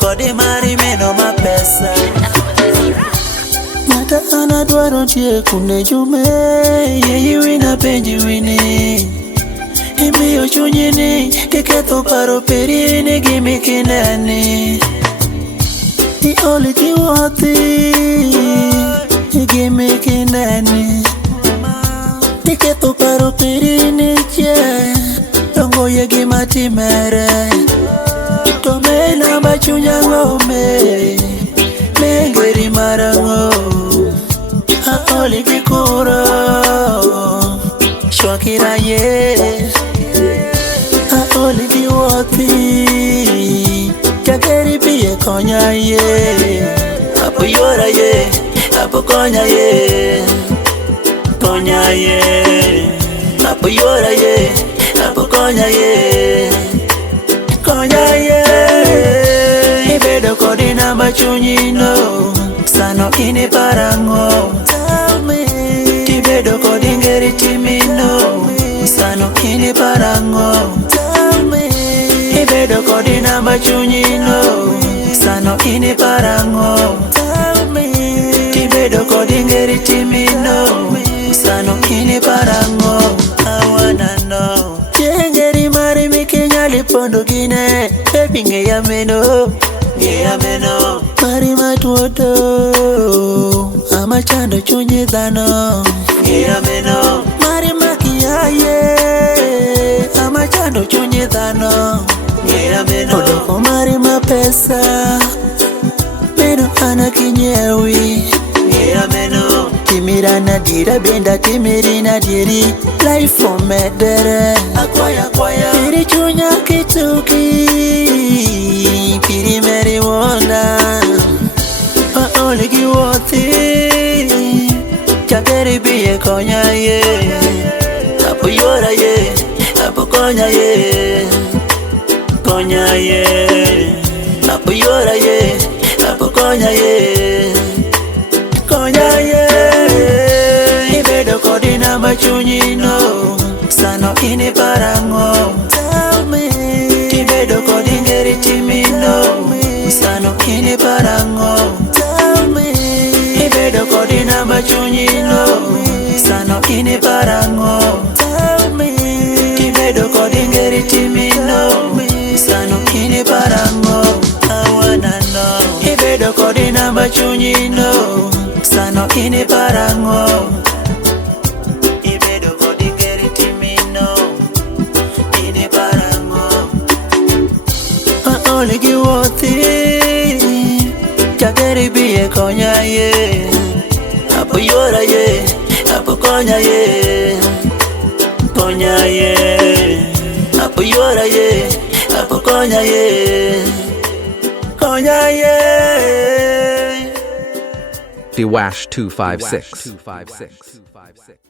Kodi mari meno ma pesa Mata ana dwaro tie kune jume Yeyi wina penji wini Imiyo chunyini Kiketho paro perini Gimi kineni I oli kiwati Gimi kineni Kiketho paro perini Dongo ye gima timere Tome na bachunya ngome Mengeri marango Haoli kikuro Shwakira ye Haoli diwoti Kakeri piye konya ye Apo yora ye Apo konya ye Konya ye Apo yora ye Apo konya ye Konya ye Ibedo kodi na bachunyino Sano ini parango Tell me Ibedo kodi ngeri timino Sano ini parango Tell me Ibedo kodi na bachunyino Sano ini parango Tell me Ibedo kodi ngeri timino Sano ini parango I wanna know Jengeri mari mikinyali pondo gine Baby ngeya meno Mari matuoto Ama chando chunye dhano Ngeya meno Mari makiaye Ama chando chunye dhano Ngeya meno Odoko mari mapesa Meno ana kinyewi Ngeya meno Timira na dira benda timiri na diri Life o medere Akwaya Piri chunya kituki Piri meri wona Oli kiwoti Chakeri biye konya ye Apo yora ye Apo konya ye Konya ye Apo yora ye Apo konya ye Konya ye Ibedo kodi na bachunyino Sano ini parango Tell me Ibedo kodi ngeri timino Sano ini parango Tell me Ibedo kodi na bachunyino Sano ini parango Tell me Ibedo kodi ngeri timino Sano ini parango I wanna know Ibedo kodi na bachunyino Sano ini parango Ibedo kodi ngeri timino Ini parango Oli kiwoti Chakeri biye konya ye Apo yora ye Apo konya ye Konya ye Apo yora ye Apo konya ye Konya ye Dewash 256